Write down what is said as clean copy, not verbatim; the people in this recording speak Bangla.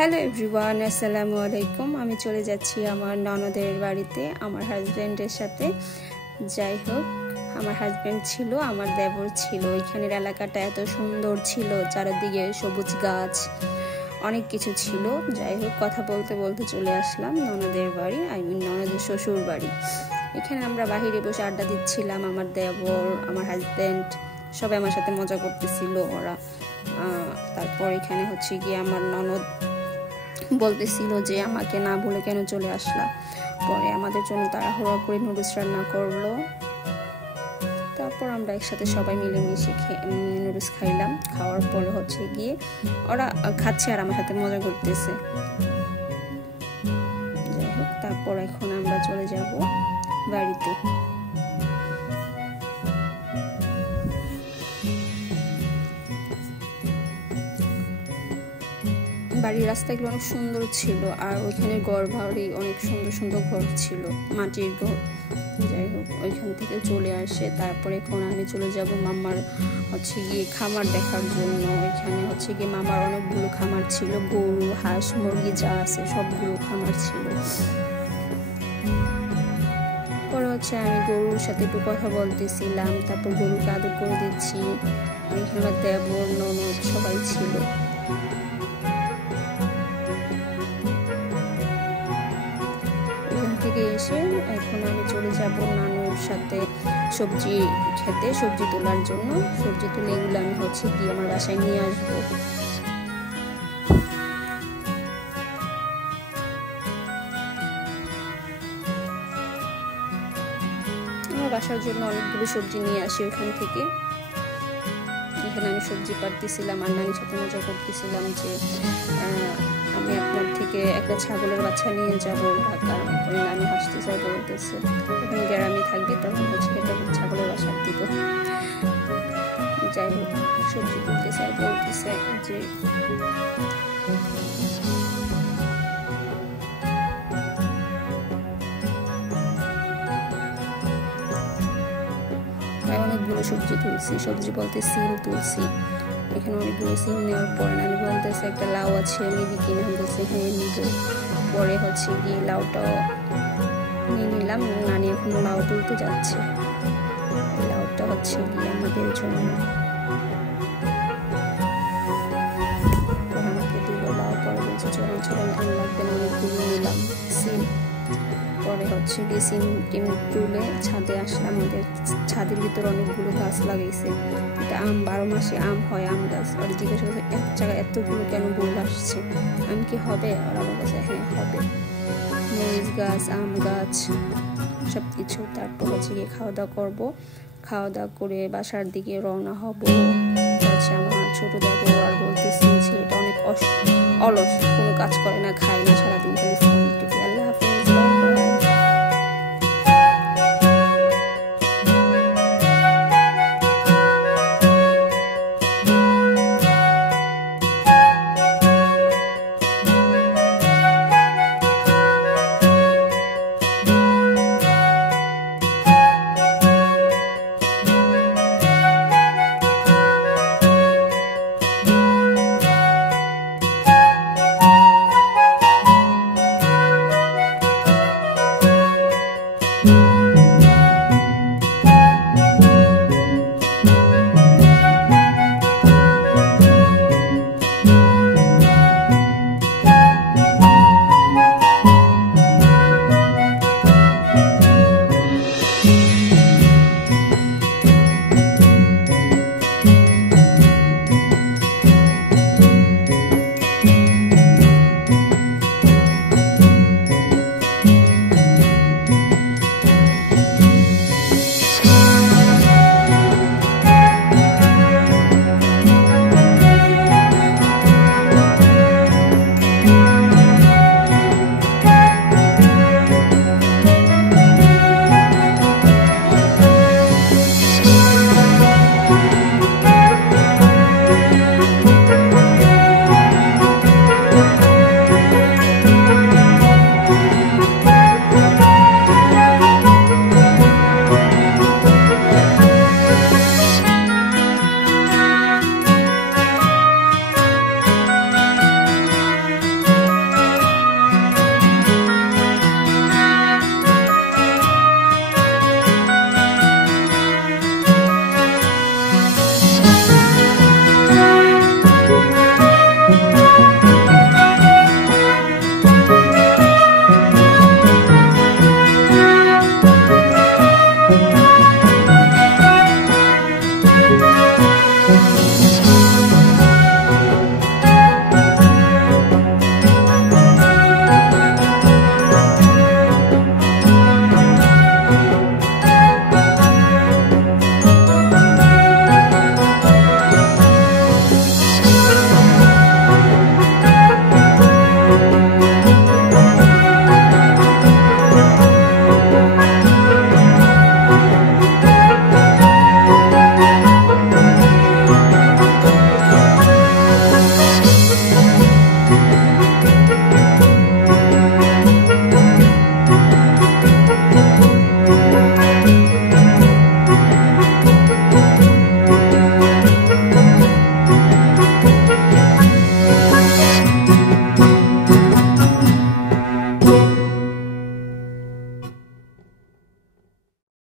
হ্যালো এভরিওয়ান, আসসালামু আলাইকুম। আমি চলে যাচ্ছি আমার ননদের বাড়িতে আমার হাজব্যান্ডের সাথে। যাই হোক, আমার হাজব্যান্ড ছিল, আমার দেবর ছিল। এখানের এলাকাটা এত সুন্দর ছিল, চারিদিকে সবুজ গাছ, অনেক কিছু ছিল। যাই হোক, কথা বলতে বলতে চলে আসলাম ননদের বাড়ি, ননদের শ্বশুর বাড়ি। এখানে আমরা বাহিরে বসে আড্ডা দিচ্ছিলাম। আমার দেবর, আমার হাজব্যান্ড সবাই আমার সাথে মজা করতেছিল ওরা। তারপর এখানে হচ্ছে গিয়ে আমার ননদ বলতেছিল যে আমাকে না বলে কেন চলে আসলা। পরে আমাদের জন্য তাড়াহুড়ো করে নুডলস রান্না করলো। তারপর আমরা একসাথে সবাই মিলেমিশে নুডলস খাইলাম। খাওয়ার পরে হচ্ছে গিয়ে ওরা খাচ্ছে আর আমার সাথে মজা করতেছে। যাই হোক, তারপর এখন আমরা চলে যাব বাড়িতে। বাড়ির রাস্তাগুলো অনেক সুন্দর ছিল, আর ওইখানে ঘর বাড়ি অনেক সুন্দর সুন্দর ঘর ছিল, মাটির ঘর। যাই হোক, ওইখান থেকে চলে আসে। তারপরে এখন আমি চলে যাব মামার হচ্ছে গিয়ে খামার দেখার জন্য। ওইখানে হচ্ছে গিয়ে মামার অনেকগুলো খামার ছিল, গরু, হাঁস, মুরগি যা আছে সবগুলো খামার ছিল। পরে হচ্ছে আমি গরুর সাথে একটু কথা বলতেছিলাম, তারপর গরুকে আদর করে দিচ্ছি। ওইখানে আমার দেবর, ননদ সবাই ছিল। থেকে এসে এখন আমি চলে যাব নানুর সাথে সবজি খেতে, সবজি তোলার জন্য। সবজি তুলে এগুলো আমি হচ্ছে গিয়ে আমার বাসায় নিয়ে আসবো। আমার বাসার জন্য অনেকগুলো সবজি নিয়ে আসি ওখান থেকে। এখানে আমি সবজি কাটতেছিলাম আর নানির সাথে মজা করতেছিলাম যে আমি আপনার থেকে একটা ছাগলের বাচ্চা নিয়ে যাবো ঢাকা। নানি হাসতে চাই, বলতেছে যখন গ্রামে থাকবি তখন হচ্ছে এটা ছাগলের বাসা দিব। যাই হোক, সবজি তুলতেছে আর বলতেছে যে অনেকগুলো সবজি তুলছি। সবজি বলতে সিম তুলছি। এখানে অনেকগুলো সিম নেওয়ার পরে নানি বলতেছে একটা লাউ আছে নিবি কিনে, বলতেছে হ্যাঁ নিব। পরে হচ্ছে গিয়ে লাউটাও নিয়ে নিলাম। নানি এখন লাউ তুলতে যাচ্ছে। লাউটা হচ্ছে গিয়ে আমাদের জন্য। আমাকে দিল লাউ। পরে বলছে চলুন চলুন, আর লাগবে না, অনেকগুলো নিলাম সিম। পরে হচ্ছে গিয়ে সিম টিম তুলে ছাদে আসলাম। আমাদের ছাদের ভিতরে অনেকগুলো গাছ লাগাইছে। এটা আম, 12 মাসে আম হয়, আম গাছ। আর জিজ্ঞাসা করছে এক জায়গায় এতগুলো কেন বল আসছে, আম কি হবে? ওরা বলছে হ্যাঁ হবে। মরিচ গাছ, আম গাছ, সব কিছু। তারপর হচ্ছে গিয়ে খাওয়া দাওয়া করবো। খাওয়া দাওয়া করে বাসার দিকে রওনা হব। হচ্ছে আমার ছোট দেবর আর বলতেছি ছেলেটা অনেক অলস, কোনো কাজ করে না, খায়